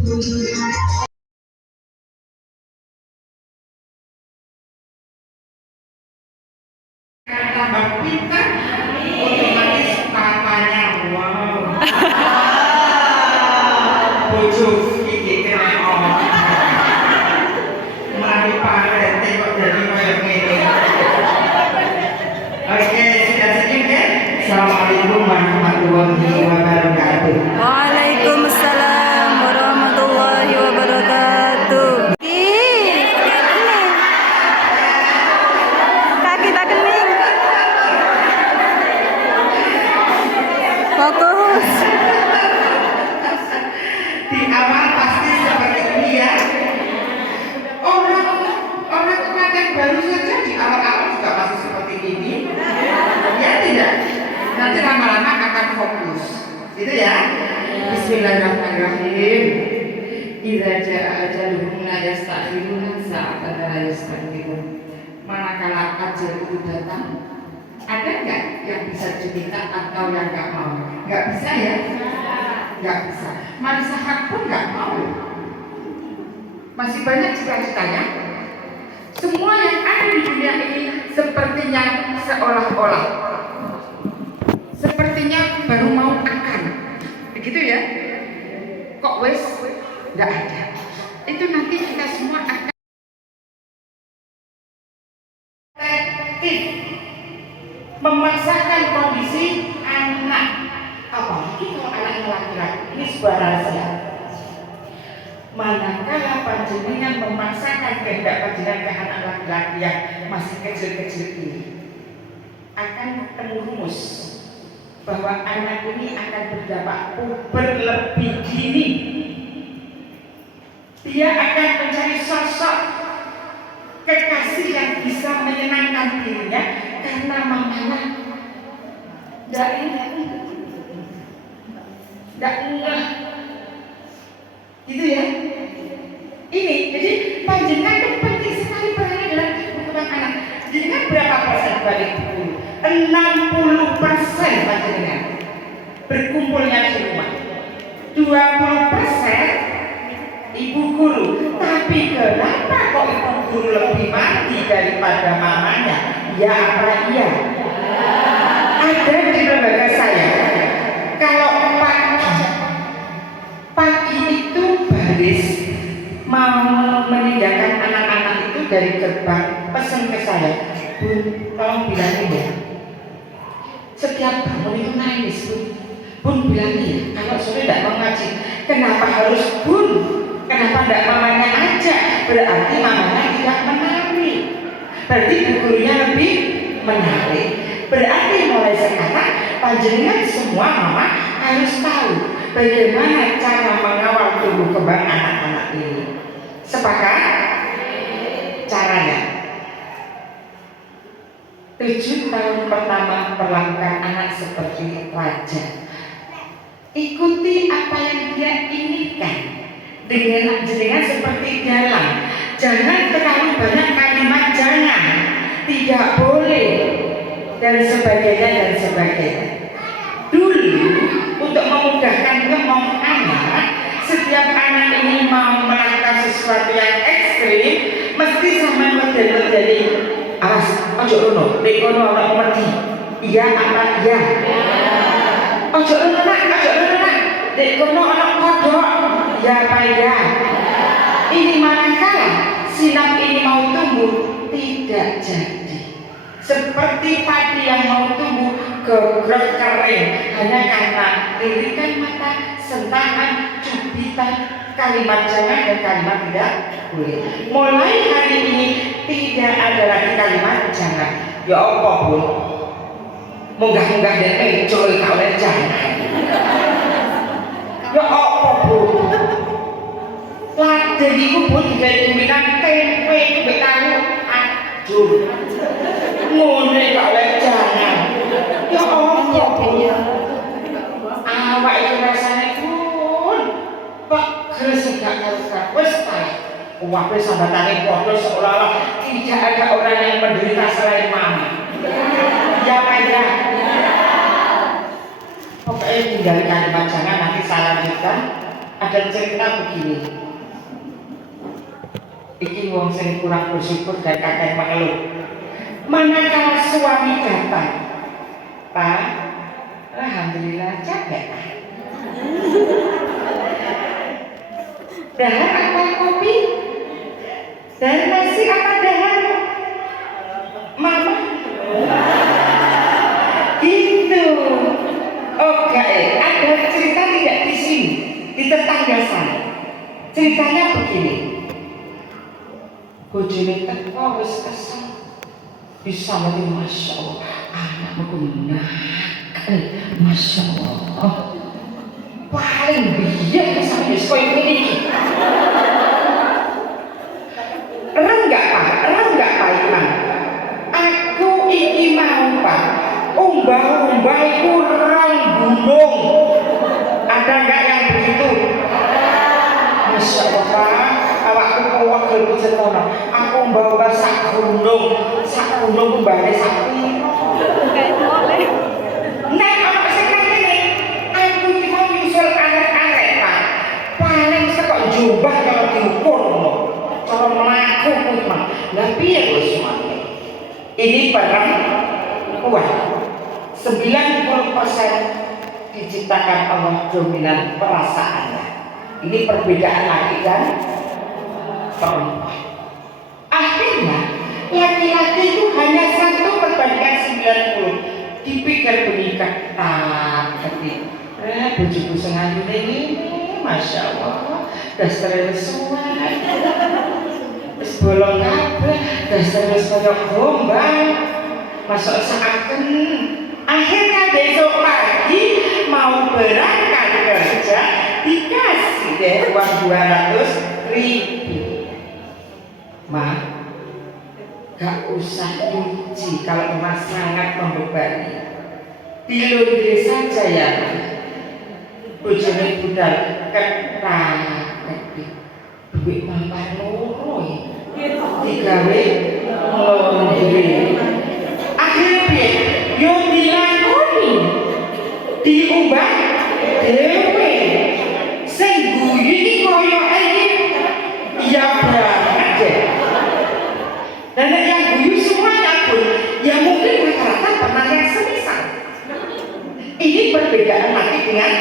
Tambah pintar, otomatis papanya wow. Bojo iki kena om. Mari parete kok jadi kayak gini. Oke, sudah sekian ya. Assalamualaikum warahmatullahi wabarakatuh. Waalaikumsalam warahmatullahi wabarakatuh. Kaki tak kening. Fokus. Di awal pasti seperti ini ya. Orang kemarin baru saja di awal-awal juga masih seperti ini. Ya tidak. Nanti lama-lama akan fokus. Gitu ya. Bismillahirrahmanirrahim. Idza jaa ajaluhum la yasta'khiruna sa'atan wa la yastaqdimun. Manakala ajal itu datang, ada nggak yang bisa diminta atau yang nggak mau? Nggak bisa ya? Nggak bisa. Marisa Haque pun nggak mau. Masih banyak cita-citanya. Semua yang ada di dunia ini sepertinya seolah-olah baru mau akan. Begitu ya? Kok wes nggak ada. Itu nanti kita semua akan memaksakan kondisi anak, apalagi kalau anaknya laki-laki. Ini sebuah rahasia. Manakala panjenengan memaksakan kehendak panjenengan ke anak laki-laki yang masih kecil-kecil ini, akan ketemu rumus bahwa anak ini akan berdampak puber lebih dini. Dia akan mencari sosok kekasih yang bisa menyenangkan dirinya karena mamanya tidak enggak gitu ya. Ini jadi panjenengan itu penting sekali perannya dalam perkembangan anak. Jadi kan berapa persen balik 60% panjenengan berkumpulnya di rumah, 20% ibu guru. Tapi kenapa kok ibu guru lebih mati daripada mamanya? Ya apa iya? Ada di lembaga saya, kalau pagi itu baris mau meninggalkan anak-anak itu dari gerbang, pesan ke saya, Bun, tolong bilangin ya, setiap bangun itu nangis, Bun bilangin ya, kalau sore tidak mau ngaji, kenapa harus Bun? Kenapa tidak mamanya aja? Berarti mamanya tidak menarik, berarti ibu gurunya lebih menarik. Berarti mulai sekarang panjenengan semua mama harus tahu bagaimana cara mengawal tumbuh kembang anak-anak ini. Sepakat? Caranya 7 tahun pertama perlakukan anak seperti raja. Ikuti apa yang dia inginkan dengan seperti dalang. Jangan terlalu banyak kalimat jangan, tidak boleh, dan sebagainya. Dulu untuk memudahkan ngomong anak, setiap anak ini mau melakukan sesuatu yang ekstrim, mesti sama model-model awas, ojo rono, dekono orang ngerti, iya apa iya, ojo rono nak, dekono orang kodok, iya apa iya. Ini manakala sinap ini mau tumbuh tidak jadi. Seperti padi yang mau tumbuh gegrek kering hanya karena lirikan mata, sentakan, cubitan, kalimat jangan dan kalimat tidak boleh. Mulai hari ini tidak ada lagi kalimat jangan. Ya apa Bun? Munggah-munggah dan coy tak oleh jangan. Ya apa Bun? Lade iku Bun digawe kuminan tempe mbek tahu aduh. Ngene kok oleh jangan. Ya apa Bun? Awak itu rasane Bun. Pak gresik gak karuan. Wis ta. Wae sambatane padha seolah-olah tidak ada orang yang menderita selain mama. Ya Pak ya. Pokoknya tinggal kalimat jangan nanti saya lanjutkan. Ada cerita begini. Iki wong sing kurang bersyukur dan kakek mengeluh. Manakala suami datang, Pak, alhamdulillah capek. Dahar apa kopi? Dahar nasi apa dahar mama? Gitu. Oke, ada cerita tidak di sini, di tetangga saya. Ceritanya begini. Bojone teko wis kesel. Bisa mati, masya Allah. Anakmu gunakan, masya Allah. Paling biar sampai sekolah ini. Enggak Pak Iman. Aku iki mau Pak. Umbah kurang gunung. Ada enggak yang begitu? Masya Allah Pak. Awakku wakil setono. Aku umbah sak gunung umbahnya sak piro. Nah, apa sekarang ini? Aku iki mau nyusul arek-arek Pak. Paling sekok jubah kalau diukur loh. Cara melaku Pak. Lah piye lho suami? Ini perempuan. 90% diciptakan Allah dominan perasaannya. Ini perbedaan laki dan perempuan. Akhirnya laki-laki itu hanya 1/90. Dipikir menikah tak ketik. Bojoku sengaja ini, masya Allah, dasar sesuai. Terus bolong kabeh, dasar koyo gombal. Masuk seakan. Akhirnya besok pagi mau berangkat kerja dikasih deh uang 200.000. Ma, gak usah nyuci kalau memang sangat membebani. Dilundri saja ya, bojone budal ketak duit mampar loro digawe laundry. Akhirnya piye? Yo dilakoni, diubah dhewe. Sing guyu iki koyo iki ya banget deh. Dan yang guyu semuanya pun ya mungkin rata-rata pernah yang semisal. Ini perbedaan laki dengan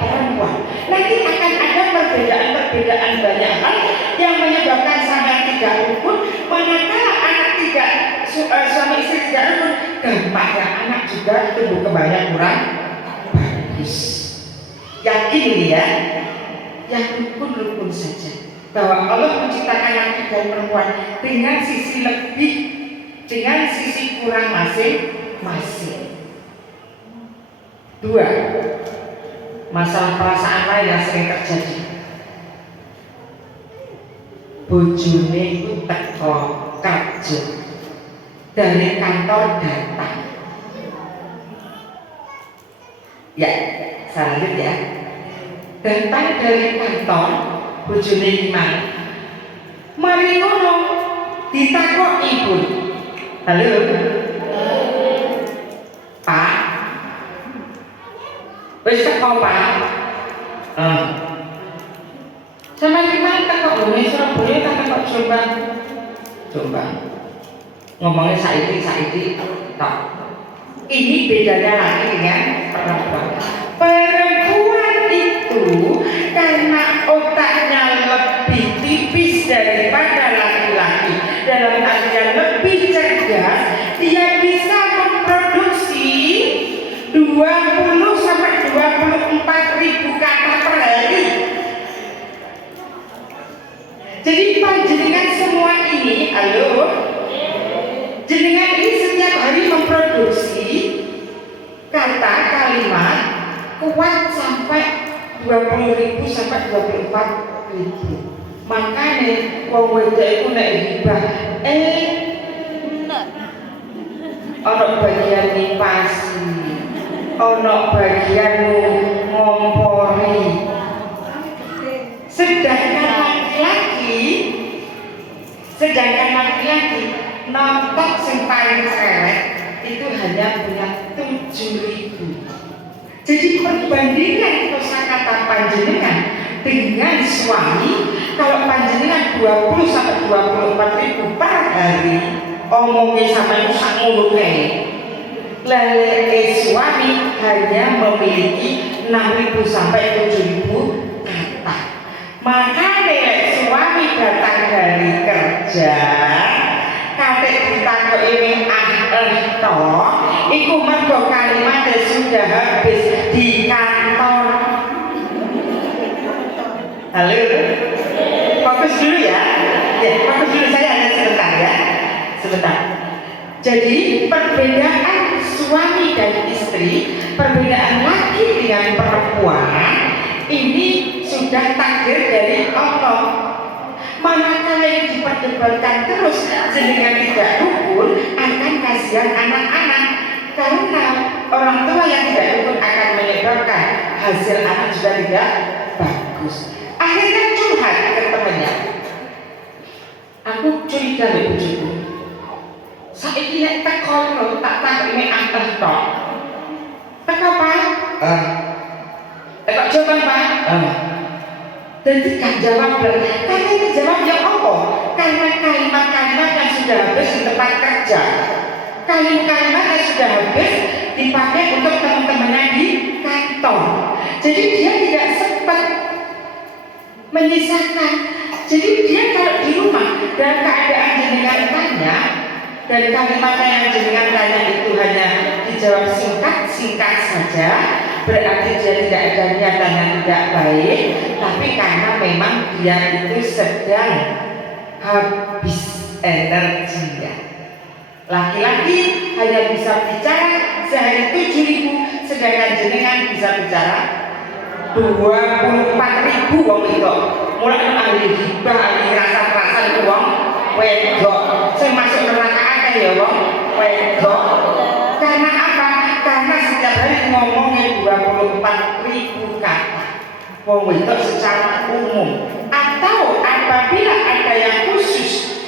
perempuan. Nanti akan ada perbedaan banyak hal yang menyebabkan sampai tidak rukun. Manakala anak tidak suami istri tidak rukun, gampangnya anak juga tumbuh kembangnya kurang bagus. Yakin ini ya, yang rukun saja. Bahwa Allah menciptakan laki dan perempuan dengan sisi lebih, dengan sisi kurang masing-masing. 2. Masalah perasaan lain yang sering terjadi. Bojone itu teko kerja dari kantor datang. Ya, saya lanjut ya. Datang dari kantor, bojone gimana? Mari ngono ditakoki Ibu. Halo. Pak. Wis teko Pak. Sama gimana teko wong Surabaya tak teko Jombang. Ngomongnya saiki tok. Ini bedanya laki dengan perempuan. Perempuan itu karena otaknya lebih tipis daripada laki-laki, dalam artian lebih cerdas, dia bisa memproduksi 20 sampai 24.000 kata per hari. Jadi panjenengan semua ini, halo, jenengan ini setiap hari memproduksi kata kalimat kuat sampai 20.000 sampai 24.000. Makanya wong wedok iku nek gibah ono bagian nipasi, ono bagian ngompori. Sedangkan laki-laki nonton sing paling cerewet itu hanya punya 7.000. Jadi perbandingan kosakata panjenengan dengan suami, kalau panjenengan 20 sampai 24 ribu per hari, omongnya sama itu sak mulutnya. Lele suami hanya memiliki 6.000 sampai 7.000 kata. Maka lele suami datang dari kerja, kate ditakok ini toh, iku mergo kalimatnya sudah habis di kantor. Halo, fokus dulu ya. Fokus dulu, saya hanya sebentar ya, sebentar. Jadi perbedaan suami dan istri, perbedaan laki dengan perempuan ini sudah takdir dari Allah. Manakala yang diperdebatkan terus jenengan tidak rukun, akan kasihan anak-anak, karena orang tua yang tidak rukun akan menyebabkan hasil anak juga tidak bagus. Akhirnya curhat ke temannya, aku curiga dengan bujuku, saiki nek teko lho tak takoni angkel tok. Teko Pak? Teko jawaban Pak? Jadi kan jawab karena ini jawab ya apa? Karena kalimat-kalimat yang sudah habis di tempat kerja, kalimat-kalimat yang sudah habis dipakai untuk teman-temannya di kantor. Jadi dia tidak sempat menyisakan. Jadi dia kalau di rumah dalam keadaan jenengan tanya, dan kalimatnya yang jenengan tanya itu hanya dijawab singkat-singkat saja, berarti dia tidak ada niatan yang tidak baik, tapi karena memang dia itu sedang habis energinya. Laki-laki hanya bisa bicara sehari 7.000, sedangkan jenengan bisa bicara 24.000 wong itu. Mulai ahli hibah, ahli rasa-rasa itu wong wedok. Saya masuk neraka aja ya wong wedok. Karena apa? Karena setiap hari ngomongnya 24.000 kata. Wong wedok secara umum. Atau apabila ada yang khusus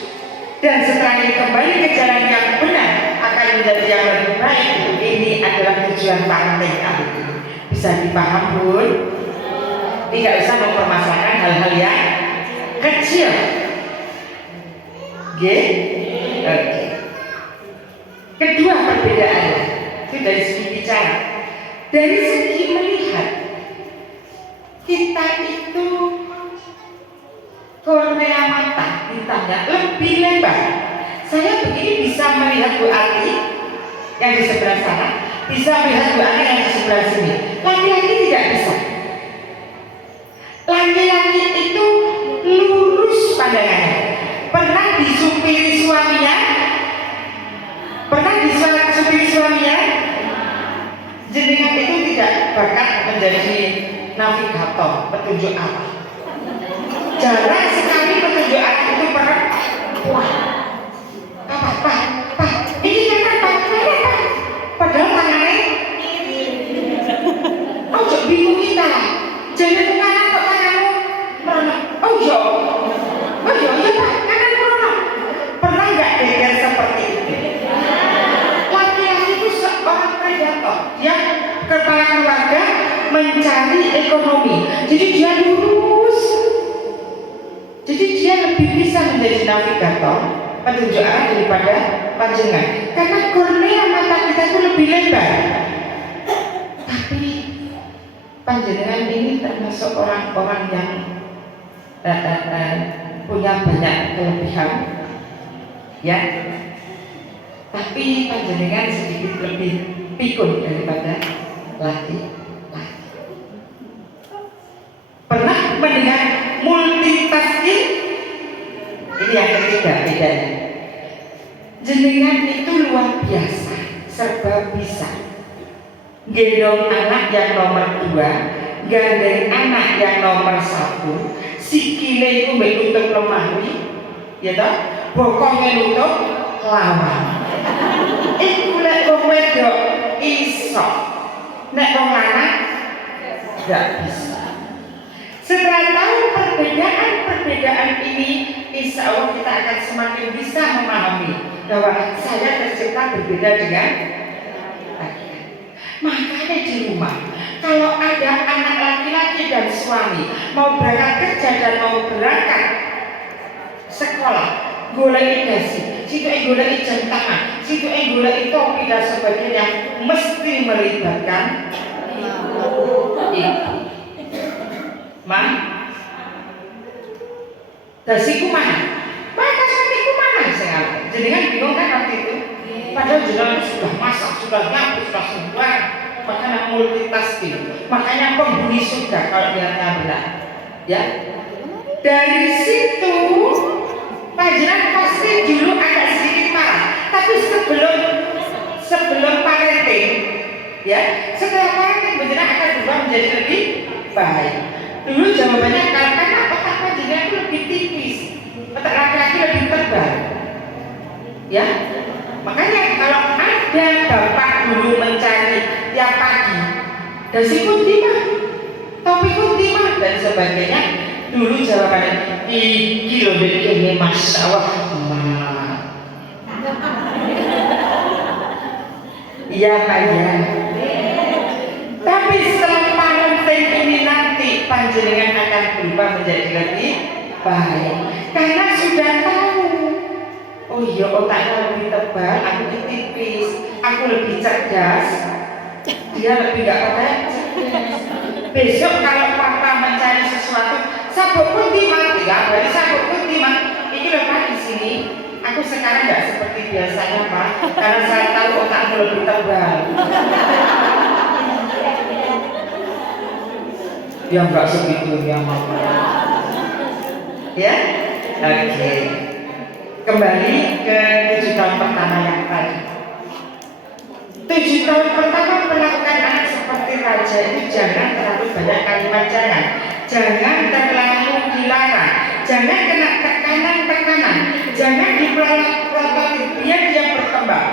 dan setelah ini kembali ke jalan yang benar akan menjadi yang lebih baik. Ini adalah tujuan parenting kali ini. Bisa dipaham Bun? Tidak usah mempermasalahkan hal-hal yang kecil. Oke. Kedua perbedaannya itu dari segi bicara, dari segi melihat. Kita itu kornea mata ditanya lebih lebar. Saya begini bisa melihat Bu Ati yang di sebelah sana, bisa melihat Bu Ati yang di sebelah sini. Laki-laki tidak bisa. Laki-laki itu lurus pandangannya. Pernah disupiri suaminya? Pernah disupiri suaminya? Jenengan itu tidak bakat menjadi navigator, petunjuk arah. Jarang sekali petunjuk arah itu perempuan. Pak, ini kan Pak. Padahal tangannya oh jok bingung kita. Jangan kanan kok tanganmu meronok. Oh iya Pak, kanan meronok. Pernah nggak geger seperti itu? Laki-laki itu seorang predator yang kepala keluarga mencari ekonomi. Jadi dia lurus. Jadi dia lebih bisa menjadi navigator, petunjuk arah daripada panjenengan. Karena kornea mata kita itu lebih lebar. Tapi panjenengan ini termasuk orang-orang yang punya banyak kelebihan, ya. Tapi panjenengan sedikit lebih pikun daripada laki-laki. Pernah mendengar multitasking? Ini yang ketiga bedanya. Jenengan itu luar biasa, serba bisa. Gendong anak yang nomor 2, gandeng anak yang nomor 1, sikile iku mbek nutup lemari, ya toh? Bokonge nutup lawan. Iku lek wong wedok iso, nek wong lanang enggak bisa. Setelah tahu perbedaan ini, insya Allah kita akan semakin bisa memahami bahwa saya tercipta berbeda dengan laki-laki. Makanya di rumah, kalau ada anak laki-laki dan suami mau berangkat kerja dan mau berangkat sekolah, golek dasi, situ golek jam tangan, situ golek topi dan sebagainya, mesti melibatkan ibu. Ma, dasiku mana? Maka suamiku mana? Saya jenengan bingung kan waktu itu. Padahal jenengan sudah masak, sudah nyapu, sudah semua, makanya multitasking, makanya penghuni surga kalau dia benar. Ya, dari situ panjenengan pasti dulu agak sedikit marah, tapi sebelum parenting, ya, setelah parenting panjenengan akan berubah menjadi lebih baik. Dulu jawabannya karena otak panjenengan itu lebih tipis, otak laki-laki lebih tebal, ya. Makanya kalau ada bapak dulu mencari tiap pagi dasi kuntimah, topi kuntimah dan sebagainya, dulu jawabannya iki lho iki Masya Allah. Iya Pak ya. Tapi setelah parenting ini nanti panjenengan akan berubah menjadi lebih baik karena sudah tahu. Oh iya, otaknya lebih tebal, aku lebih tipis, aku lebih cerdas, dia lebih gak pakai cerdas. Besok kalau papa mencari sesuatu, sabuk putih mah, ya berarti sabuk putih mah, ini loh Pak di sini. Aku sekarang gak seperti biasanya Pak, karena saya tahu otakmu lebih tebal. Ya nggak segitunya Mama. Ya, oke. Kembali ke 7 tahun pertama yang tadi. 7 tahun pertama melakukan anak seperti raja itu jangan terlalu banyak kalimat jangan. Jangan terlalu dilarang. Jangan kena tekanan-tekanan. Jangan dipelototi biar dia berkembang.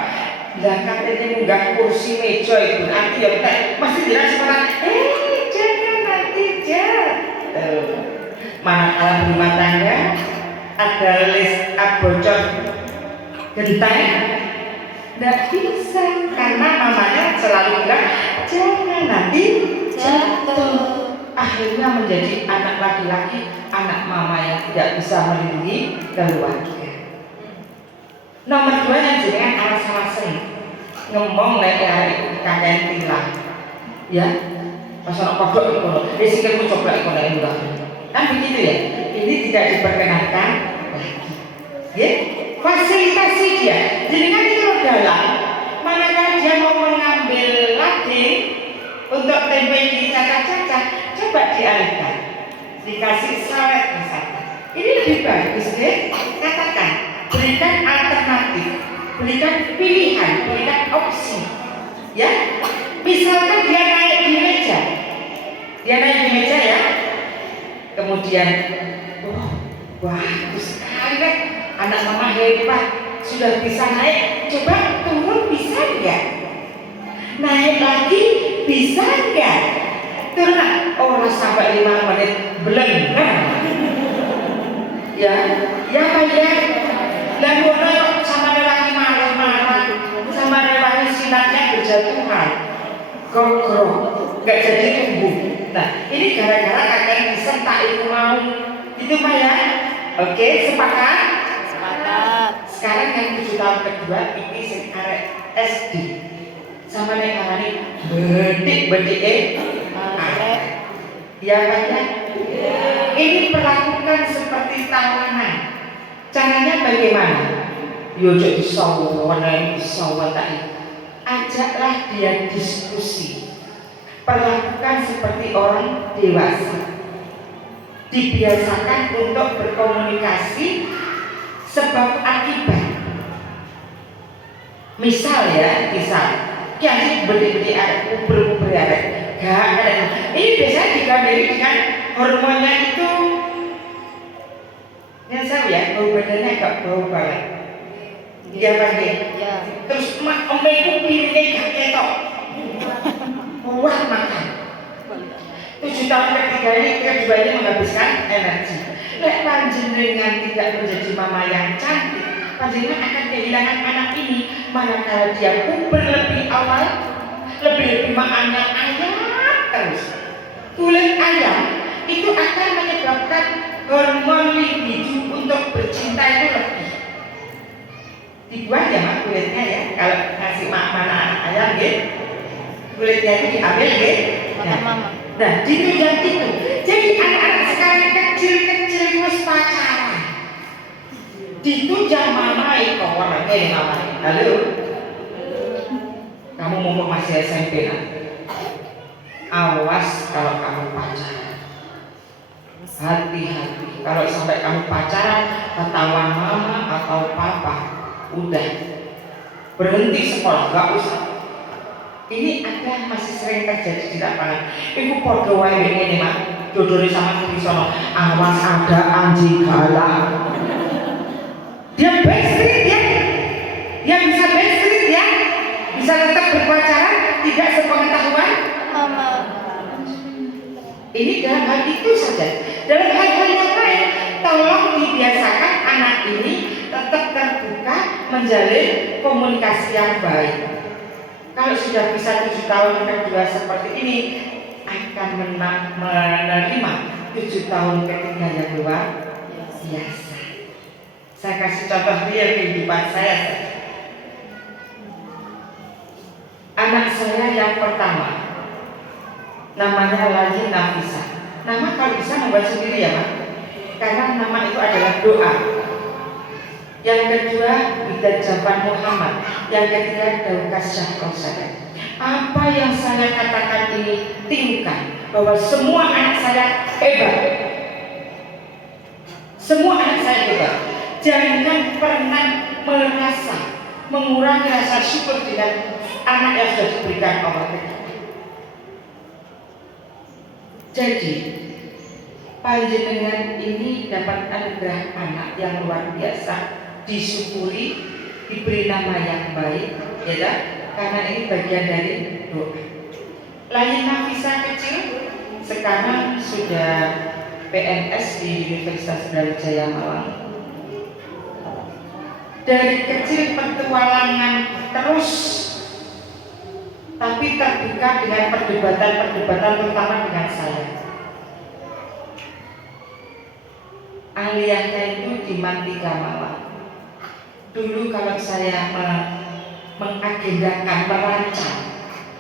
Lah katanya munggah kursi meja itu nanti ya masih jelas sekolah. Jangan nanti jangan. Manakala rumah tangga ada list bocor genteng, tidak bisa karena mamanya selalu bilang jangan nanti jatuh. Akhirnya menjadi anak laki-laki, anak mama yang tidak bisa melindungi keluarga. Nomor 2 yang jenengan alas-alasan ngomong lek kakek tilang, ya. Pasal kodok itu, sikilmu coba itu enggak. Kan begitu ya. Ini tidak diperkenankan lagi. Ya, fasilitasi dia. Jadi kan itu dalam. Manakala dia mau mengambil lagi untuk tempe dicacah-cacah, coba dialihkan, dikasih salet misalnya. Ini lebih bagus deh. Katakan, berikan alternatif, berikan pilihan, berikan opsi. Ya, misalkan dia naik di meja, ya. Kemudian, bagus sekali kan, anak mama hebat, sudah bisa naik. Coba turun bisa enggak? Naik lagi bisa enggak? Turun, orang sampai 5 menit belum. Ya Pak ya. Lalu orang sama lelaki marah-marah, sama lelaki sinatnya berjatuhan, gogrok, nggak jadi tumbuh. Nah, ini gara-gara kakek disentak itu mau. Itu Pak ya. Oke, sepakat? Sepakat. Sekarang yang 7 tahun kedua ini sekarang SD. Sama nek arane bedik arek. Ya Pak ya. Ini perlakukan seperti tawanan. Caranya bagaimana? Yo jadi sawan tadi. Ajaklah dia diskusi. Perlakukan seperti orang dewasa. Dibiasakan untuk berkomunikasi sebab akibat. Misal kian beri arek, kubur arek. Ini biasanya digandeli dengan hormonnya itu. Yang saya ya, bau badannya agak bau banget. Iya Pak ya. Terus omeku piringnya gak ketok. Kuat makan. 7 tahun ketiga ini keduanya menghabiskan energi. Lek panjenengan tidak menjadi mama yang cantik, panjenengan akan kehilangan anak ini. Manakala dia puber lebih awal, lebih-lebih makannya ayam terus. Kulit ayam itu akan menyebabkan hormon libido untuk bercinta itu lebih. Dibuang ya mak kulitnya ya, kalau ngasih mana anak ayam gitu, kulitnya itu diambil gitu. Nah, ditunjang itu. Jadi anak-anak sekarang kecil-kecil itu pacaran. Ditunjang mama itu orangnya yang mama. Halo, kamu mumpung masih SMP nanti. Awas kalau kamu pacaran. Hati-hati. Kalau sampai kamu pacaran ketahuan mama atau papa, udah berhenti sekolah, gak usah. Ini ada masih sering terjadi di lapangan. Ibu podo wae ngene mak, dodone sama di sono. Awas ada anjing galak. Dia backstreet ya. Dia bisa backstreet ya. Bisa tetap berpacaran tidak sepengetahuan Mama. Ini dalam hal itu saja. Dalam hal-hal yang lain, tolong dibiasakan anak ini tetap terbuka menjalin komunikasi yang baik. Kalau sudah bisa 7 tahun kedua seperti ini, akan menerima 7 tahun ketiga yang luar biasa. Saya kasih contoh real kehidupan saya. Anak saya yang pertama, namanya lagi Nafisa. Nama kalau bisa membuat sendiri ya Pak, karena nama itu adalah doa. Yang kedua, Bida Javan Muhammad. Yang ketiga, Daukas Syahkosada. Apa yang saya katakan ini tingkat bahwa semua anak saya hebat. Semua anak saya hebat. Jangan pernah merasa mengurangi rasa syukur dengan anak yang sudah diberikan Allah. Jadi panjenengan ini dapat anugerah anak yang luar biasa, disyukuri, diberi nama yang baik, ya kan? Karena ini bagian dari doa. Lain Nafisa kecil sekarang sudah PNS di Universitas Brawijaya Malang. Dari kecil petualangan terus, tapi terbuka dengan perdebatan-perdebatan terutama dengan saya. Aliyahnya itu di Mantika Malang. Dulu kalau saya mengagendakan, merancang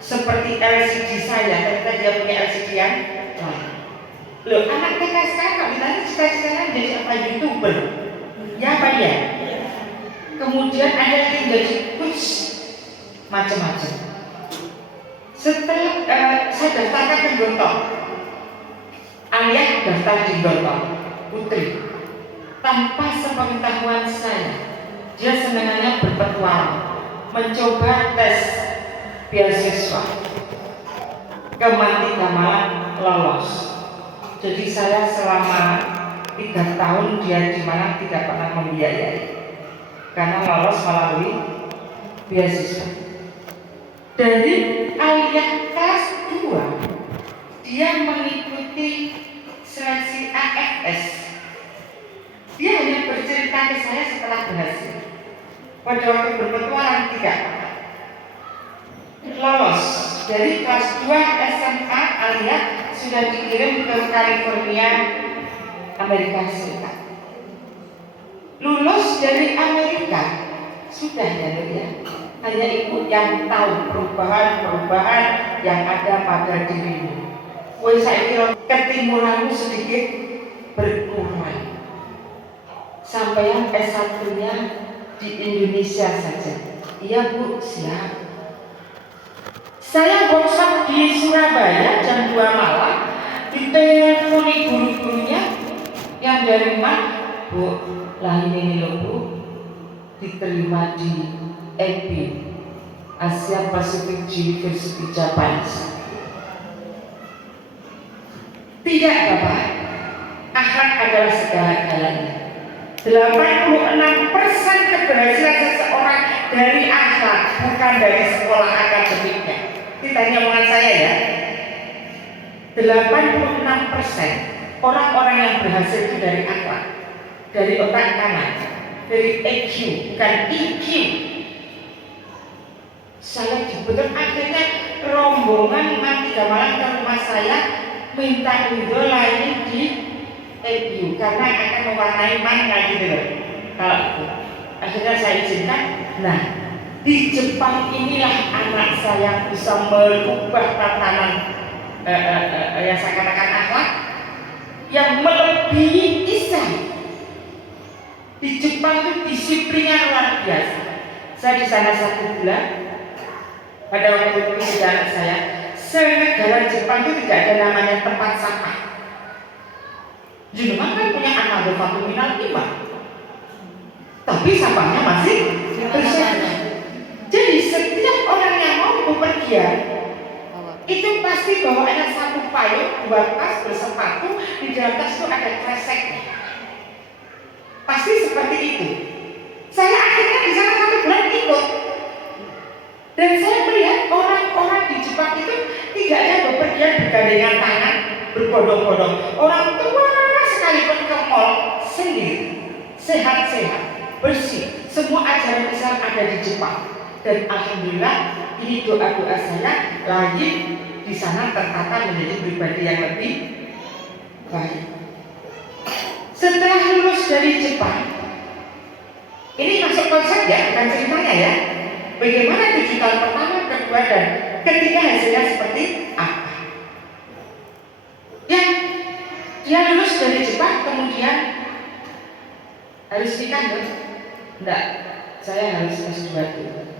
seperti LCD saya, ternyata dia punya LCD yang lain. Loh, anak kita sekarang kalau ditanya cita-citanya jadi apa, YouTuber? Ya apa ya? Kemudian ada yang jadi coach, macam-macam. Setelah saya daftarkan ke Gontok, Aliyah daftar di Gontok Putri. Tanpa sepengetahuan saya, dia senangannya berpetualang, mencoba tes beasiswa ke Mantika Malang, lolos. Jadi saya selama 3 tahun dia di Malang tidak pernah membiayai karena lolos melalui beasiswa. Dari Aliyah kelas 2 dia mengikuti seleksi AFS. Dia hanya bercerita ke saya setelah berhasil. Pada waktu berpetualang tidak lolos. Dari kelas 2 SMA Aliyah sudah dikirim ke California, Amerika Serikat. Lulus dari Amerika sudah ya, hanya ikut yang tahu perubahan-perubahan yang ada pada dirimu. Woi saya kira ketimuranmu sedikit berkurang. Sampai yang S1-nya di Indonesia saja. Iya Bu, siap. Saya workshop di Surabaya jam 2 malam, diteleponi guru-gurunya yang dari mana? Bu, lah ini loh Bu, diterima di AP, Asia Pacific University Japan. Tidak Bapak, akhlak adalah segala-galanya. 86% keberhasilan seseorang dari akhlak, bukan dari sekolah akademiknya. Ditanya omongan saya ya, 86% orang-orang yang berhasil itu dari akhlak, dari otak kanan, dari EQ, bukan EQ. Saya dibentuk akhirnya rombongan 3 malam ke rumah saya minta ridho lain di EBU karena akan mewarnai mana gitu loh. Kalau itu akhirnya saya izinkan. Nah, di Jepang inilah anak saya bisa merubah tatanan yang saya katakan akhlak yang melebihi Islam. Di Jepang itu disiplinnya luar biasa. Saya di sana 1 bulan. Pada waktu itu sudah anak saya, senegara Jepang itu tidak ada namanya tempat sampah. Jenengan kan punya anak Fatul Minal Iman, tapi sampahnya masih bersama. Jadi setiap orang yang mau bepergian itu pasti bawaannya 1 payung, 2 tas bersepatu, di dalam tas itu ada kreseknya. Pasti seperti itu. Saya akhirnya di sana 1 bulan ikut, dan saya melihat orang-orang di Jepang itu tidak ada bepergian bergandengan tangan, berbondong-bondong. Orang tua sekalipun ke mall sendiri, sehat-sehat, bersih. Semua ajaran Islam ada di Jepang. Dan alhamdulillah ini doa-doa saya lagi di sana tertata menjadi pribadi yang lebih baik. Setelah lulus dari Jepang, ini masuk konsep ya, bukan ceritanya ya. Bagaimana 7 tahun pertama, kedua, dan ketiga hasilnya seperti apa? Yang dia lulus dari Jepang kemudian harus nikah ya? Enggak, saya harus S2 dulu.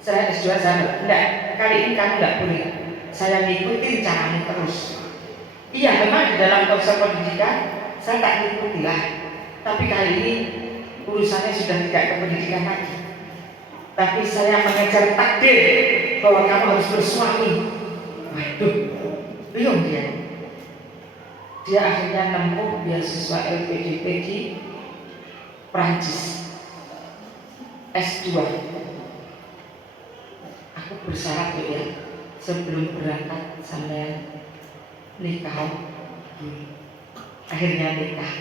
Saya S2 saya enggak, kali ini kamu enggak boleh. Saya ngikutin caranya terus. Iya, memang di dalam konsep pendidikan saya tak ngikuti lah. Tapi kali ini urusannya sudah tidak ke pendidikan lagi. Tapi saya mengejar takdir bahwa kamu harus bersuami. Waduh, bingung dia. Dia akhirnya nempuh beasiswa LPDP di Prancis S2. Aku bersyarat ya, sebelum berangkat sampai nikah dulu. Akhirnya nikah.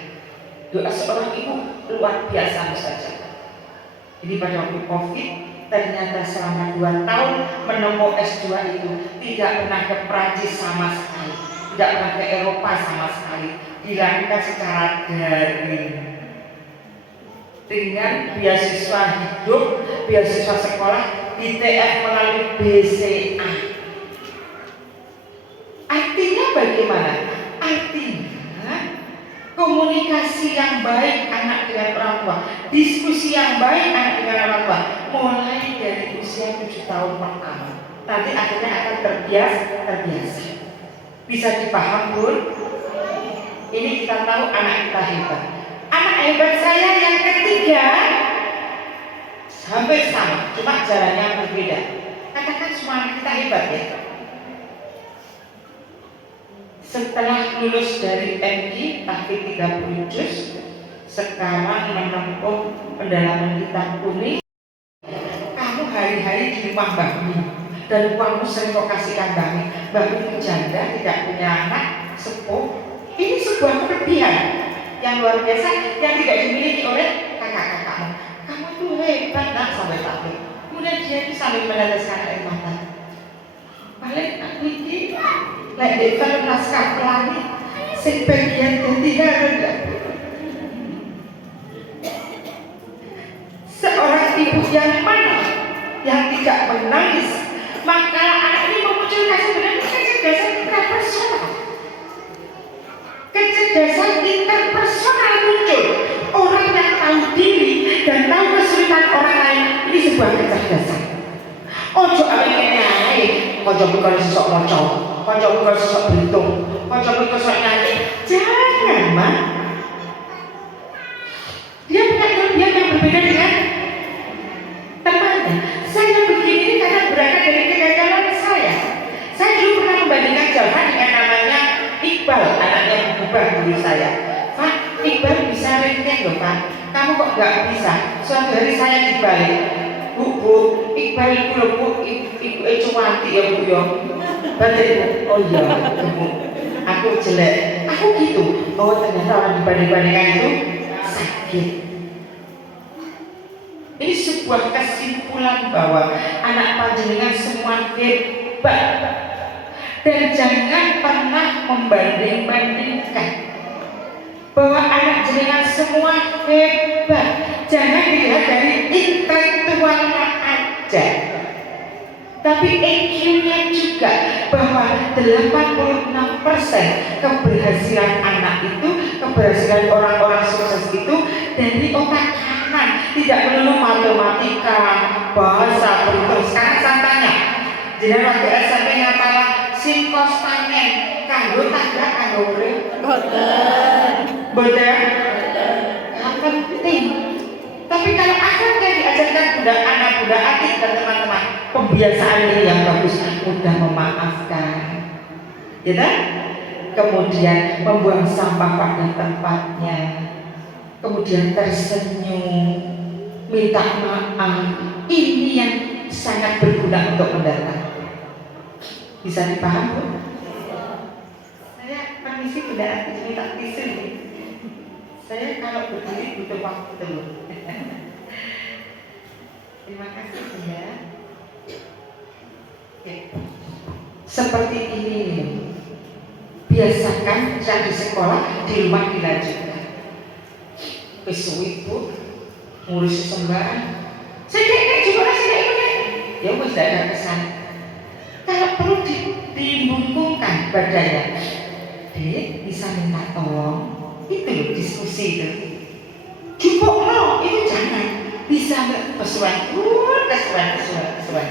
Doa seorang ibu luar biasa saja. Jadi pada waktu COVID ternyata selama 2 tahun menempuh S2 itu tidak pernah ke Prancis sama sekali, tidak pernah ke Eropa sama sekali, dilakukan secara daring dengan beasiswa hidup, beasiswa sekolah, ITF melalui BCA. Artinya bagaimana? Artinya komunikasi yang baik anak dengan orang tua, diskusi yang baik anak dengan orang tua, mulai dari usia 7 tahun pertama, nanti akhirnya akan terbiasa. Bisa dipaham, Bun? Ini kita tahu anak kita hebat. Anak hebat saya yang ketiga hampir sama, cuma jalannya berbeda. Katakan semua anak kita hebat ya. Setelah lulus dari MI tahfidz 30 juz, sekarang menempuh pendalaman kitab kuning. Kamu hari-hari di rumah Mbak Mi dan uangmu sering kau kasihkan Mbak Mi. Mbak Mi itu janda, tidak punya anak, sepuh. Ini sebuah kelebihan yang luar biasa yang tidak dimiliki oleh kakak-kakakmu. Kamu itu hebat nak sampai tahfidz. Kemudian dia itu sambil meneteskan air mata. Paling aku ini lek dek kalau naskah pelangi sing bagian ketiga ada. Seorang ibu yang mana yang tidak menangis, maka anak ini memunculkan sebenarnya kecerdasan interpersonal. Kecerdasan interpersonal muncul. Orang yang tahu diri dan tahu kesulitan orang lain, ini sebuah kecerdasan. Ojo awake ae, ojo bukan sosok moco, ojo bukan sosok berhitung, ojo bukan sosok nyanyi. Jangan, Mak. Dia punya kelebihan yang berbeda dengan temannya. Saya begini karena berangkat dari kegagalan saya. Saya dulu pernah membandingkan Jalhan dengan namanya Iqbal, anaknya Bubah guru saya. Pak, Iqbal bisa ranking loh Pak. Kamu kok nggak bisa? Suatu hari saya dibalik. Bu, Iqbal itu loh Bu, ibu cuanti ya Bu ya. Berarti oh iya Bu, aku jelek. Aku gitu. Oh ternyata orang dibanding-bandingkan itu sakit. Ini sebuah kesimpulan bahwa anak panjenengan semua hebat. Dan jangan pernah membanding-bandingkan bahwa anak jenengan semua hebat. Jangan dilihat dari intelektualnya aja, tapi EQ-nya juga, bahwa 86% keberhasilan anak itu, keberhasilan orang-orang sukses itu dari otak kanan, tidak melulu matematika, bahasa, berhitung. Sekarang saya tanya, jenengan waktu SMP ngapal sin cos tangen kanggo tangga kanggo urip? Boten. Yang penting. Tapi kalau akan diajarkan budak anak, budak adik dan teman-teman, pembiasaan ini yang bagus, mudah memaafkan, ya kan? Kemudian membuang sampah pada tempatnya, kemudian tersenyum, minta maaf. Ini yang sangat berguna untuk mendatang. Bisa dipaham, Bu? Saya permisi budak adik, minta tisu nih. Saya kalau berdiri butuh waktu. Terima kasih ya. Oke. Seperti ini, biasakan yang di sekolah, di rumah dilanjutkan. Besok ibu ngurus sembahan. Saya juga saya ikut. Ya wis ada kesan. Kalau perlu dibumbungkan badannya, Dek bisa minta tolong. Itu loh diskusi itu. Jupuk no, itu jangan. Bisa nggak kesuan, kesuan.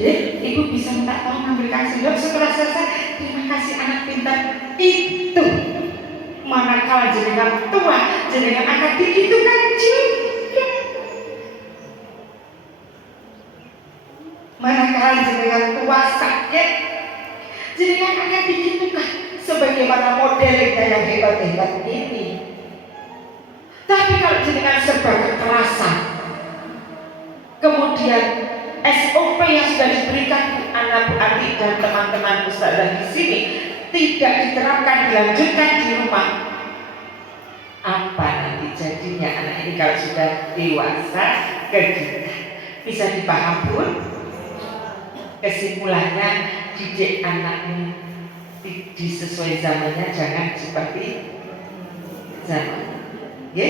Jadi ibu bisa minta tolong ambilkan sendok. Setelah selesai, terima kasih anak pintar. Itu manakala jenengan tua, jenengan akan digitukan juga. Manakala jenengan tua sakit, jenengan akan digitukan sebagaimana modelnya yang hebat-hebat ini. Tapi kalau jenengan serba kekerasan, kemudian SOP yang sudah diberikan anak adik dan teman-teman ustazah di sini tidak diterapkan, dilanjutkan di rumah, apa nanti jadinya anak ini kalau sudah dewasa kegiatan? Bisa dipaham, Bun? Kesimpulannya, didik anakmu di sesuai zamannya, jangan seperti zaman. Ya?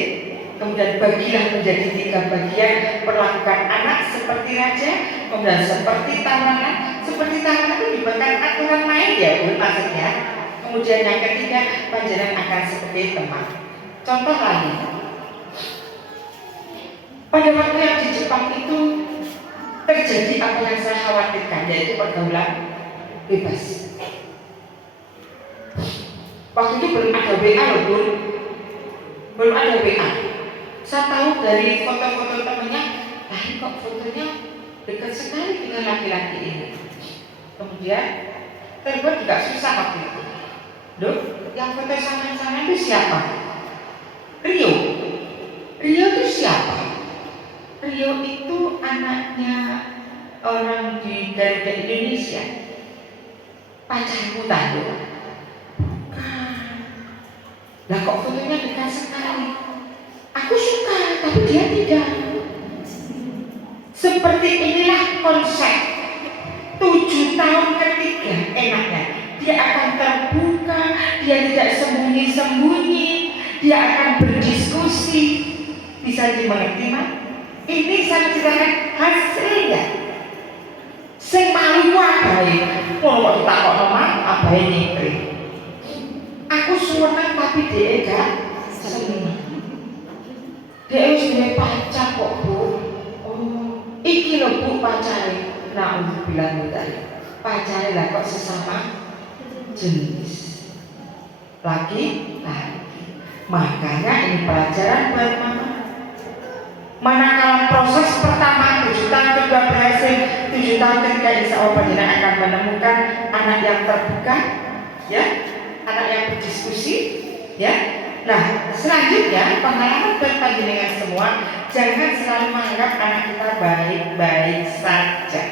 Kemudian bagilah menjadi 3 bagian, perlakukan anak seperti raja, kemudian seperti tawanan. Seperti tawanan itu diberikan aturan main ya, Bu, maksudnya. Kemudian yang ketiga, panjenengan akan seperti teman. Contoh lagi, pada waktu yang di Jepang itu terjadi apa yang saya khawatirkan, yaitu pergaulan bebas. Waktu itu belum ada WA loh, Bu. Belum ada WA. Saya tahu dari foto-foto temannya, kok fotonya dekat sekali dengan laki-laki ini. Kemudian terbuat juga susah waktu itu. Loh, yang foto sama-sama itu siapa? Rio. Rio itu siapa? Rio itu anaknya orang di Garuda Indonesia. Pacarmu tadi. Lah kok fotonya dekat sekali? Aku suka, tapi dia tidak. Seperti inilah konsep 7 tahun ketiga enaknya. Dia akan terbuka, dia tidak sembunyi-sembunyi, dia akan berdiskusi. Bisa dimengerti, Mas? Ini saya ceritakan hasilnya. Sing malu abai, kalau ditakok nama abai nyipri. Aku seneng tapi dia gak seneng. Dia harus punya pacar kok, Bu. Oh, iki loh Bu pacare. Nah, untuk bilang tadi, pacare lah kok sesama jenis. Laki. Makanya ini pelajaran buat mama. Manakala proses pertama 7 tahun kedua berhasil, 7 tahun ketiga insya Allah panjenengan akan menemukan anak yang terbuka, ya, anak yang berdiskusi, ya. Nah, selanjutnya pengalaman buat panjenengan semua, jangan selalu menganggap anak kita baik-baik saja.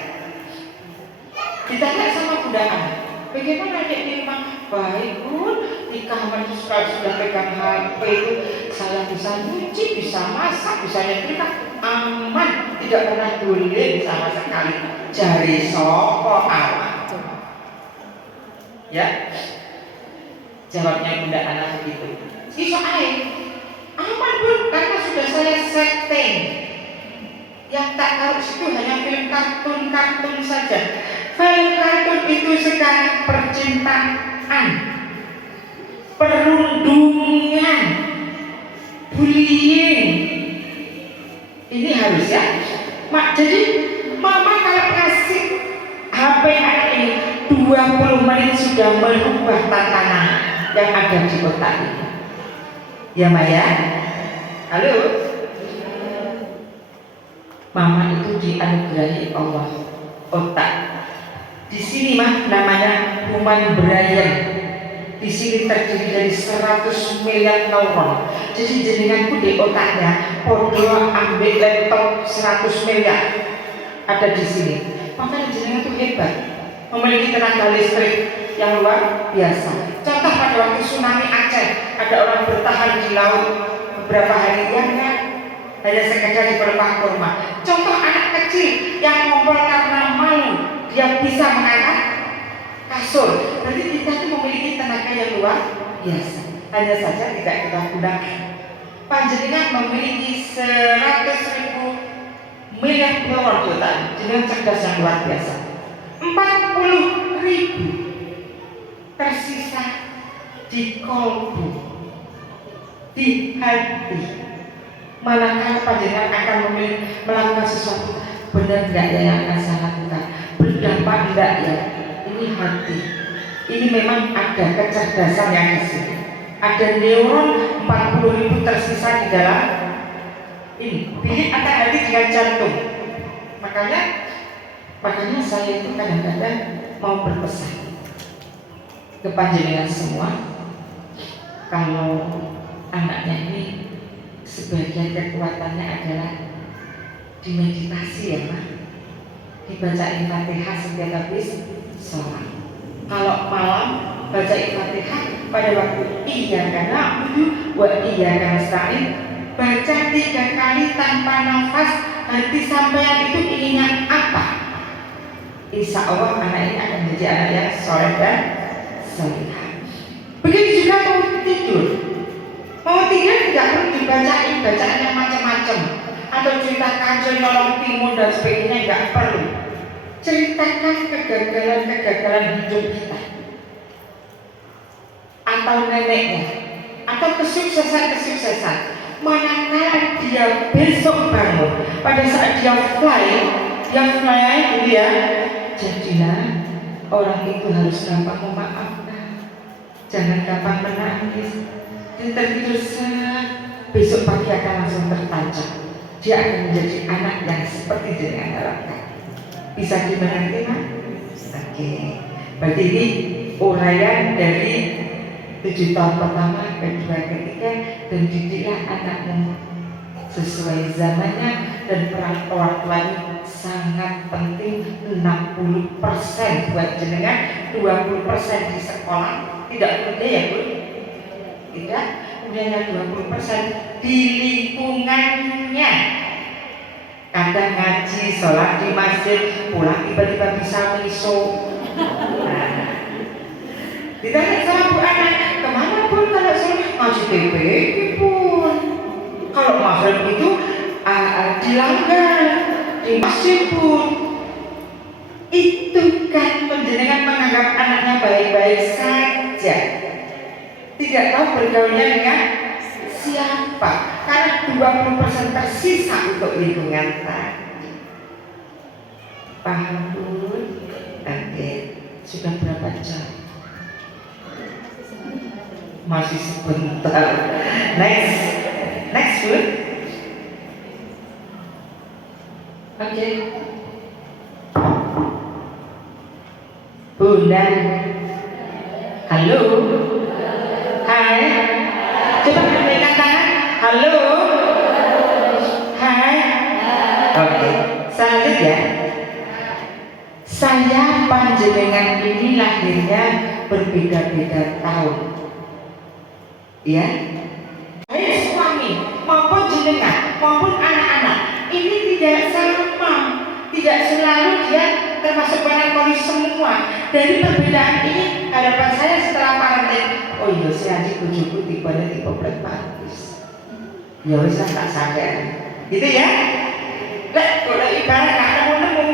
Ditanya sama budak anak, bagaimana adik di rumah? Baik, Bu. Di kamar sudah pegang HP itu, saya bisa nyuci, bisa masak, bisa nyetrika, aman. tidak pernah dolim sama sekali. Jari sapa awak? Ya, jawabnya Bunda Ana begitu. Iso ae. Aman Bun, karena sudah saya setting. Yang tak tahu itu hanya film kartun-kartun saja. Film kartun itu sekarang percintaan, perundungan, bullying. Ini harus ya. Jadi mama kalau kasih HP anak ini 20 menit sudah merubah tatanan yang ada di otak ini. Ya Maya? Halo? Mama itu dianugerahi Allah otak. Di sini mah namanya human brain. Di sini terdiri dari 100 miliar neuron. Jadi jenenganku di otaknya podo ambil laptop 100 miliar ada di sini. Makanya jenengan itu hebat, memiliki tenaga listrik yang luar biasa. Contoh pada waktu tsunami Aceh, ada orang bertahan di laut beberapa hari yang hanya sekedar di pelepah kurma. Contoh anak kecil yang ngompol karena malu, dia bisa mengangkat kasur. Berarti kita itu memiliki tenaga yang luar biasa. Hanya saja tidak kita gunakan. Panjenengan memiliki 100.000 miliar neuron di otak. Jenengan cerdas yang luar biasa. 40.000 tersisa di kolbu, di hati. Manakala panjenengan akan melakukan sesuatu, benar enggak ya yang akan saya lakukan? Berdampak enggak ya? Ini hati. Ini memang ada kecerdasan yang di sini. Ada neuron 40.000 tersisa di dalam ini. Bilik antara hati dengan jantung. Makanya saya itu kadang-kadang mau berpesan ke panjenengan semua, kalau anaknya ini sebagian kekuatannya adalah dimeditasi ya Pak, dibacain Fatihah setiap habis sholat. Kalau malam baca Fatihah pada waktu iyyaka na'budu wa iyyaka nasta'in, baca 3 kali tanpa nafas. Hati sampean itu inginnya apa? Insya Allah anak ini akan menjadi anak yang soleh dan salihah. Begitu juga mau tidur. Mau tidur tidak perlu dibacain bacaan yang macam-macam atau cerita kancil nolong timun dan sebagainya, nggak perlu. Ceritakan kegagalan hidup kita atau neneknya atau kesuksesan. Manakala dia besok bangun, pada saat dia fly gitu ya, jadilah orang itu harus gampang memaafkan, jangan gampang menangis. Tidur besok pagi akan langsung tertancap. Dia akan menjadi anak yang seperti dengan harapkan. Bisa dimengerti Mas? Oke. Berarti ini uraian dari 7 tahun pertama, kedua, ketiga, dan didiklah anakmu sesuai zamannya. Dan peran orang tua ini sangat penting. 60% buat jenengan, 20% di sekolah. Tidak mudah ya Bu? Tidak, kemudian 20% di lingkungannya. Kadang ngaji, sholat di masjid, pulang tiba-tiba bisa miso. Ditanya sama Bu Ana, kemana Pun kalau sholat? Ngaji TPQ Pun. Kalau maghrib itu dilanggar di masjid Pun. Itu kan penjenengan menganggap anaknya baik-baik saja, tidak tahu bergaulnya dengan siapa, karena 20% tersisa untuk lingkungan tadi. Paham Bun? Oke, sudah berapa jam? Masih sebentar. Next Bun. Oke. Bunda. Halo. Hai. Coba lambaikan tangan. Halo. Hai. Oke. Saya ya. Saya panjenengan ini lahirnya berbeda-beda tahun. Ya. Baik suami maupun jenengan maupun anak-anak ini tidak sama mengetahui semua. Dari perbedaan ini, harapan saya setelah parenting, oh iya saya aja bujuku tipe pragmatis. Ya wis lah tak sadar. Gitu ya. Lek kalau ibarat gak nemu-nemu.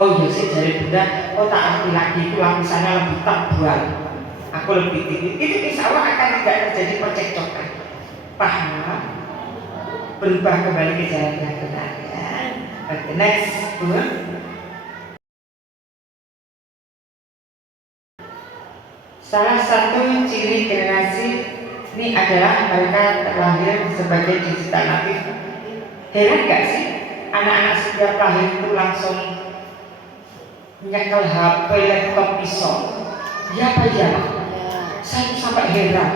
Oh iya sih dari bunda, oh tak laki-laki itu lapisannya lebih tebal. Aku lebih tinggi. Itu insya Allah akan tidak terjadi percekcokan. Paham? Berubah kembali ke jalan yang benar ya. Oke, next, Bu. Salah satu ciri generasi ini adalah mereka terlahir sebagai digital natif. Heran gak sih anak-anak setiap lahir itu langsung nyekel HP, laptop, pisau? Ya apa ya? Saya sampai heran.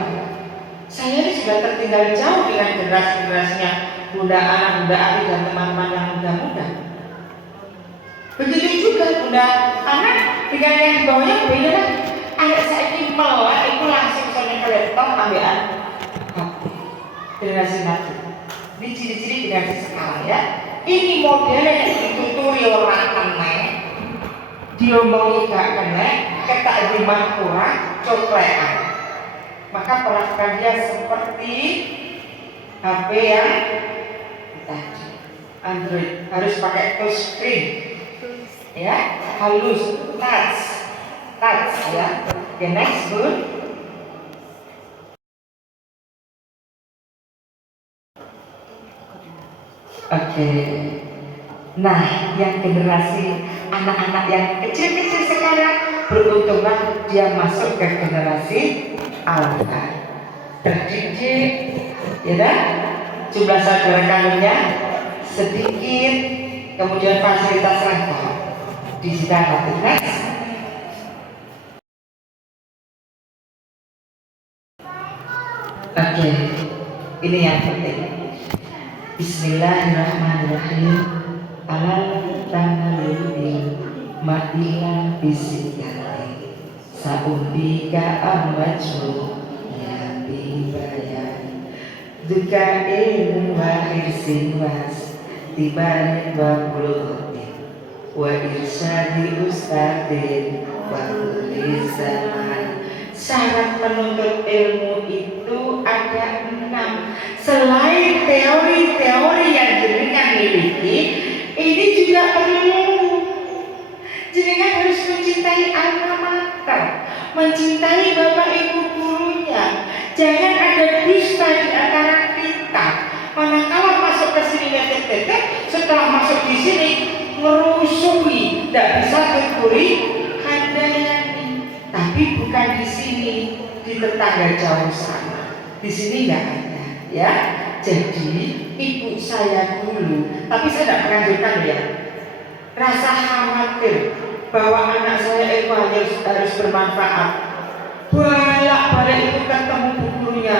Saya ini sudah tertinggal jauh dengan generasi-generasinya Bunda Ana, Bunda Ari dan teman-teman yang muda-muda. Begitu juga Bunda Ana dengan yang di bawahnya beda lah. Anak saya ini melek itu langsung soalnya ke laptop ambilan generasi nanti. Ini ciri-ciri generasi sekarang ya. Ini modelnya yang dituturi orang aneh, diomongi gak kena, ketakdiman kurang, coklean. Maka perlakukan dia seperti HP yang tadi Android, harus pakai touchscreen ya, halus, touch ya. Oke, next good. Oke. Nah, yang generasi anak-anak yang kecil-kecil sekarang, beruntunglah dia masuk ke generasi alfa. Terdidik, ya kan? Jumlah saudara kandungnya sedikit, kemudian fasilitas lengkap. Digital native. Next. Oke, ini yang penting. Bismillahirrahmanirrahim. Alal tanalil ma'ila bisikati sa'umbika amwajmu ya bibayan duka ilmu wa irsin was tibarin wa bulghotin wa irsyadi ustadin wa kulli zaman. Syarat penuntut ilmu itu ada 6. Selain teori-teori yang jenengan miliki, ini juga perlu. Jenengan harus mencintai alma mater, mencintai bapak ibu gurunya. Jangan ada dusta di antara kita. Manakala masuk ke sini tetek-tetek, setelah masuk di sini ngerusui, tidak bisa tuturi handayani. Tapi bukan di sini, di tetangga jauh sana. Di sini nggak ada, ya. Jadi ibu saya dulu, tapi saya tidak menganjurkan ya. Rasa khawatir bahwa anak saya itu harus bermanfaat. Bolak-balik itu ketemu gurunya,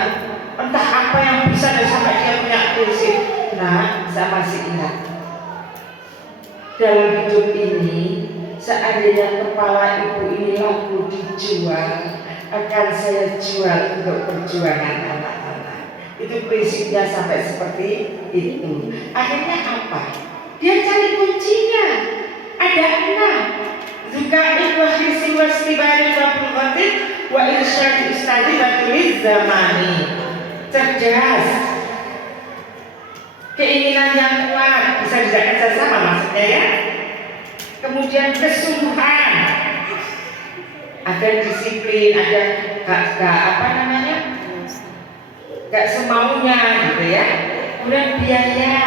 entah apa yang bisa dan sampai dia punya prinsip. Nah, saya masih ingat dalam hidup ini, seandainya kepala ibu ini laku dijual, akan saya jual untuk perjuangan anak-anak. Itu prinsipnya sampai seperti itu. Akhirnya apa? Dia cari kuncinya. Ada 6. Zuka'i wa hisi wa stibari wa bulghatin wa irsyadi ustadi wa tuliz zamani. Cerdas, keinginan yang kuat, bisa dijaga kerjasama maksudnya ya. Kemudian kesungguhan, ada disiplin, ada gak semaunya gitu ya. Kemudian biaya,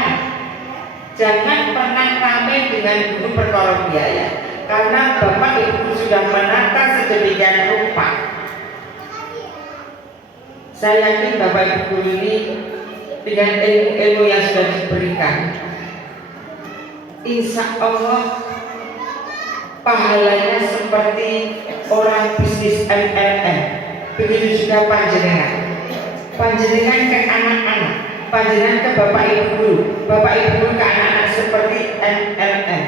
jangan pernah ramai dengan guru perkara biaya, karena bapak ibu sudah menata sedemikian rupa. Saya yakin bapak ibu guru ini dengan ilmu-ilmu yang sudah diberikan, insya Allah pahalanya seperti orang bisnis MLM. Begitu juga panjenengan ke anak-anak, panjenengan ke bapak ibu guru, bapak ibu guru ke anak-anak seperti MLM.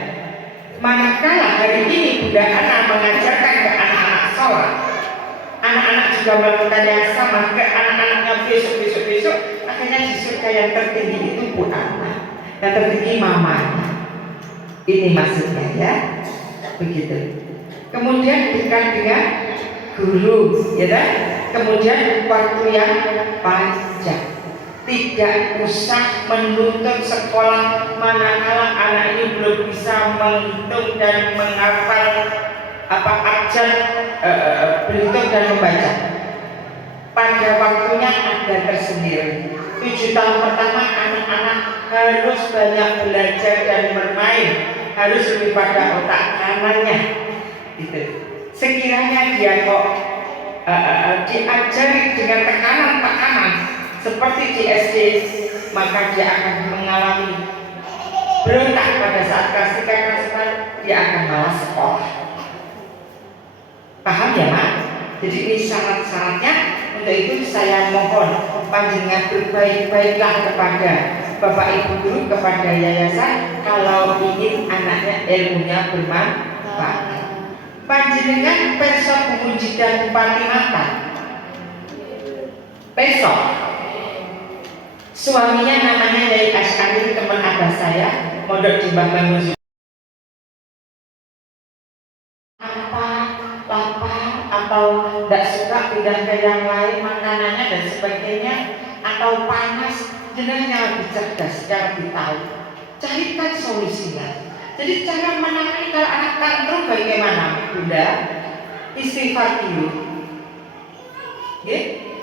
Manakala hari ini Bunda Ana mengajarkan ke anak-anak sholat, anak-anak juga melakukan yang sama ke anak-anaknya besok, akhirnya di surga yang tertinggi itu Bu Ana, yang tertinggi mamanya. Ini maksudnya ya, begitu. kemudian dekat dengan guru, ya kan? Kemudian waktu yang panjang, tidak usah menuntut sekolah manakala anak ini belum bisa menghitung dan menghafal abjad, berhitung dan membaca. Pada waktunya ada tersendiri. 7 tahun pertama anak-anak harus banyak belajar dan bermain, harus lebih pada otak kanannya gitu. Sekiranya dia kok diajari dengan tekanan seperti di SD, maka dia akan mengalami berontak pada saat kelas 3 kelas 4, dia akan malas sekolah. Paham ya, Mak? Jadi ini syarat-syaratnya. Untuk itu saya mohon panjenengan berbaik-baiklah kepada Bapak Ibu guru, kepada yayasan, kalau ingin anaknya ilmunya bermanfaat. Panjenengan besok menguji dan Bupati Mata. Besok suaminya namanya Yai Askari, teman abah saya, mondok di Mbah Mangun. Lapar atau tidak suka pindah ke yang lain makanannya dan sebagainya, atau panas, jenengan lebih cerdas, cara lebih tahu, carikan solusinya. Jadi cara menangani kalau anak tantrum bagaimana, Bunda? Istighfar dulu, ya?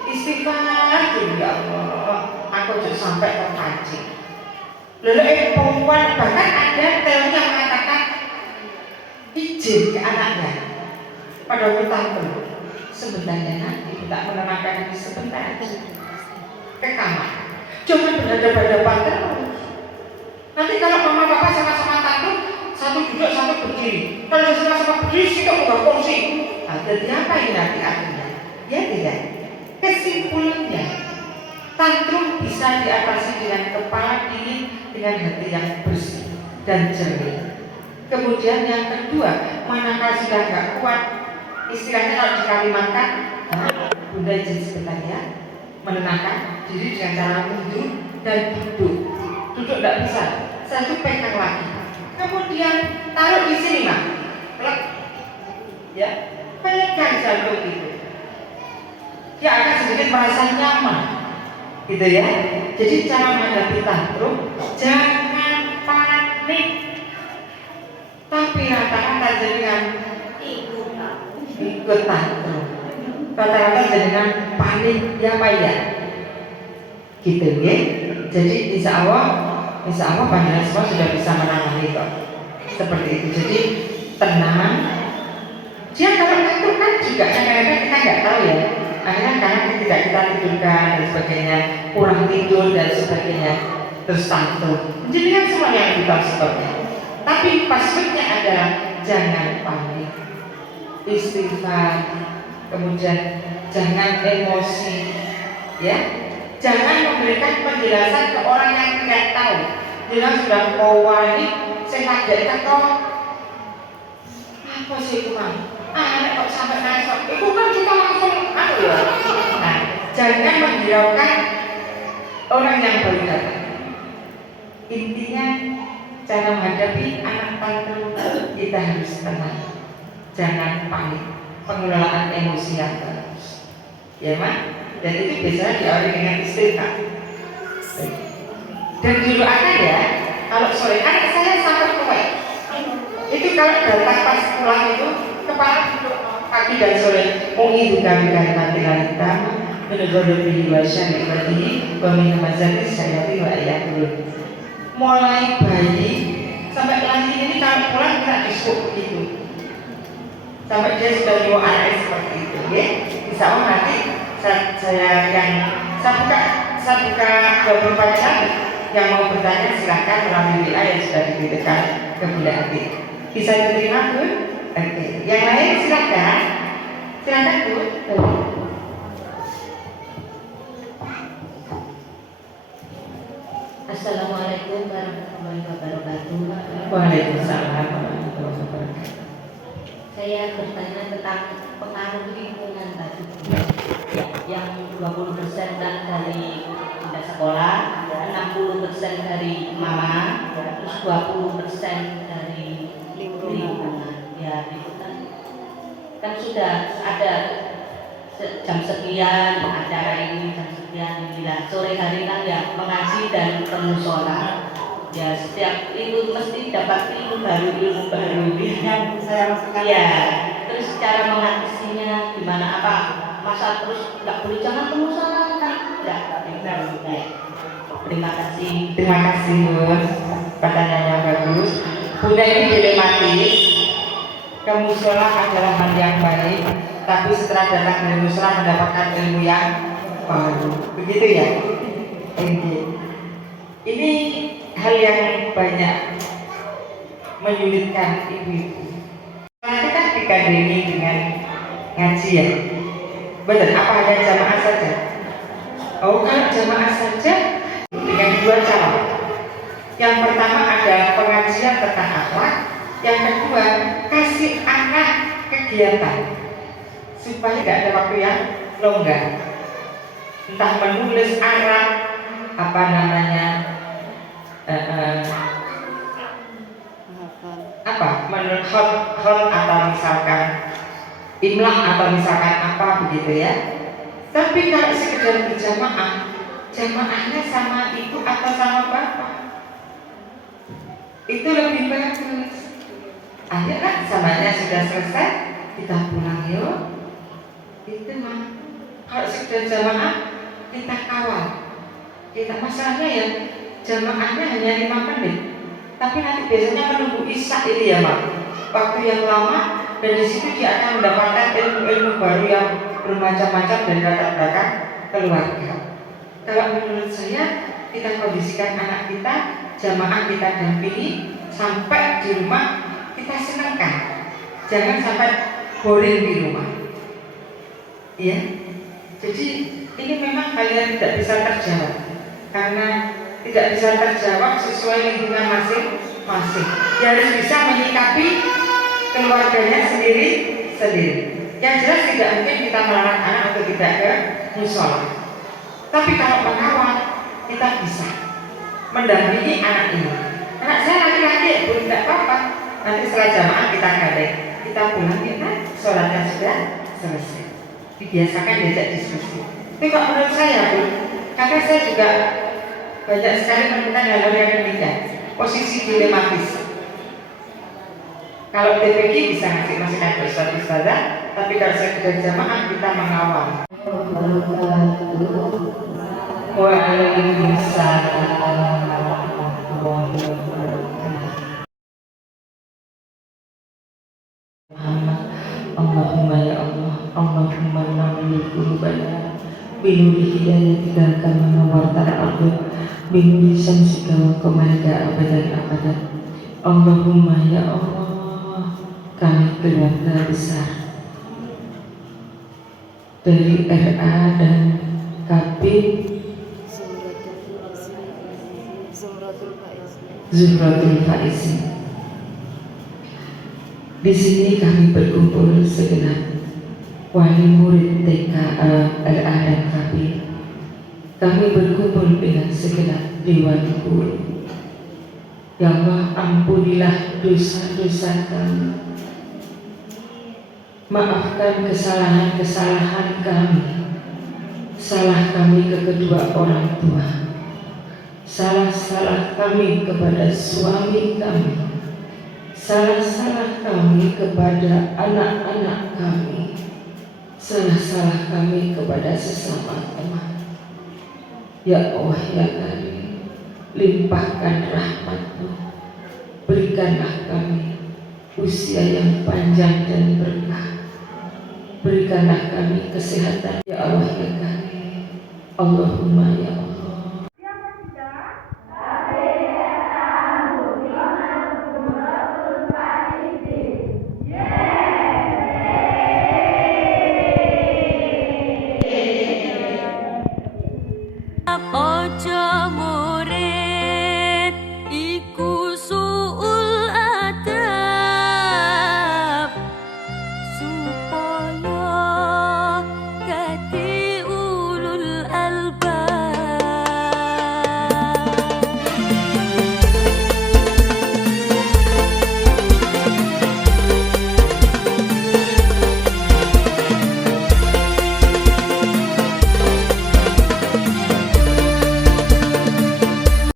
Istighfar dulu, ya Allah, aku juga sampai terpancing. Lalu perempuan bahkan ada teori yang mengatakan izin ke anaknya pada waktu tantrum, sebentar ya nak, ibu tak menenangkan ini sebentar aja, ke kamar, jangan berhadapan-hadapan terus. Nanti kalau mama papa sama-sama tantrum, satu duduk satu berdiri, kalau sama-sama berdiri sih kamu gak kursi, jadi apa ini nanti akhirnya? Ya tidak. Kesimpulannya, tantrum bisa diatasi dengan kepala dingin, dengan hati yang bersih dan jernih. Kemudian yang kedua, manakala sudah gak kuat, istilahnya kalau di Kalimantan, Bunda izin sebentar ya, menenangkan diri dengan cara mundur dan duduk. Duduk tidak bisa, saya itu pegang lagi. Kemudian taruh di sini, Mak. Ya, pegang jantung itu. Dia akan sedikit merasa nyaman, gitu ya. Jadi cara menghadapi tantrum, jangan panik. Tapi rata-rata dengan ikut tantrum, rata-rata dengan panik ya Pak ya, gitu ya. Jadi insya Allah panjenengan semua sudah bisa menangani kok seperti itu. Jadi tenang. Dia kalau tantrum kan juga kadang-kadang kita nggak tahu ya. Akhirnya karena tidak kita tidurkan dan sebagainya, kurang tidur dan sebagainya, terus tantrum. Jadi kan semuanya kita sebabnya. Tapi passwordnya adalah jangan panik, istighfar, kemudian jangan emosi, ya, jangan memberikan penjelasan ke orang yang tidak tahu. Jelas sudah ini, saya kaget kok, apa sih itu kan? Kok sampai nasab? Itu kan kita langsung ya. Nah, jangan menghiraukan orang yang baru datang. Intinya cara menghadapi anak tantrum kita harus tenang, jangan panik, pengelolaan emosi yang bagus, ya Mak. Dan itu biasanya diawali dengan istighfar. Dan dulu akan ya, kalau sore anak saya sampai tua, itu kalau datang pas pulang itu kepala duduk, kaki dan sore, itu kami kita menegor lebih wasan ibadi, peminamazati syayati wa ayatul. Mulai bayi sampai lahir ini kalau pulang kita diskut begitu sampai dia sudah dua anak seperti itu ya. Insya Allah nanti saya buka 24 jam, yang mau bertanya silahkan melalui WA yang sudah diberikan ke Bunda Ati. Bisa diterima Bu? Oke. Yang lain silahkan Bu. Assalamualaikum warahmatullahi wabarakatuh. Waalaikumsalam warahmatullahi wabarakatuh. Saya bertanya tentang pengaruh lingkungan tadi. Ya, yang 20% dari pindah sekolah, 60% dari mama, terus 20% dari lingkungan. Ya, lingkungan kan sudah ada jam sekian acara ini, jam sekian ini lah. Sore hari kan ya mengaji dan musola. Ya setiap itu mesti dapat ilmu baru yang saya maksudkan. ya. Terus cara mengatasinya gimana, apa masa terus nggak boleh jangan ke musola kan? Nggak. Terima kasih. Terima kasih Bun, pertanyaannya bagus. Bunda ini dilematis. Ke musola adalah hal yang baik, tapi setelah datang dari musola mendapatkan ilmu yang baru. Begitu ya? Ini hal yang banyak menyulitkan ibu-ibu. Nanti kan digandengin dengan ngaji ya. Betul, apa hanya jamaah saja? Oh, kalau jamaah saja dengan dua cara. Yang pertama adalah pengajian tentang akhlak. Yang kedua, kasih anak kegiatan supaya tidak ada waktu yang longgar. Entah menulis Arab, apa namanya, menurut hot atau misalkan imlah atau misalkan apa begitu ya. Tapi kalau sekedar berjamaah, jamaahnya sama ibu atau sama bapak, itu lebih bagus. Ayo kan samanya sudah selesai, kita pulang yuk. Itu mah. Kalau sekedar jamaah, kita kawal. Kita masalahnya ya jamaahnya hanya 5 menit, tapi nanti biasanya menunggu isya ini ya Mak, waktu yang lama, dan di situ dia akan mendapatkan ilmu-ilmu baru yang bermacam-macam dari latar belakang keluarga. Kalau menurut saya, kita kondisikan anak kita, jamaah kita dampingi sampai di rumah kita senangkan, jangan sampai boring di rumah. Iya, jadi ini memang hal yang tidak bisa terjawab, karena tidak bisa terjawab sesuai lingkungan masing-masing. Dia harus bisa menyikapi keluarganya sendiri-sendiri. Yang jelas tidak mungkin kita melarang anak untuk tidak ke musola. Tapi kalau mengawal, kita bisa mendampingi anak ini. Anak saya laki-laki, belum tidak apa-apa. Nanti setelah jamaah kita gandeng, kita pulang kita sholatnya sudah selesai. Dibiasakan diajak diskusi. Tapi kok menurut saya Bu, karena saya juga banyak sekali menemukan hal-hal yang demikian, posisi dilematis. Kalau TPG bisa ngasih masukan ke ustaz-ustazah, tapi kalau sekedar jamaah kita mengawal. Allahumma ya Allah, Allahumma nawwir qulubana binuri hidayatika kama nawwartal ardh binuri syamsika wa qamarika abadan. Allahumma ya Allah, kami keluarga besar dari RA dan KB Zuhratul Faizi. Di sini kami berkumpul segenap wali murid TK RA dan KB. Kami berkumpul dengan segenap dewan guru. Ya Allah, ampunilah dosa-dosa kami. Maafkan kesalahan-kesalahan kami. Salah kami ke kedua orang tua. Salah-salah kami kepada suami kami. Salah-salah kami kepada anak-anak kami. Salah-salah kami kepada sesama teman. Ya Allah ya Karim, limpahkan rahmat-Mu. Berikanlah kami usia yang panjang dan berkah. Berikanlah kami kesehatan ya Allah ya Karim. Allahumma ya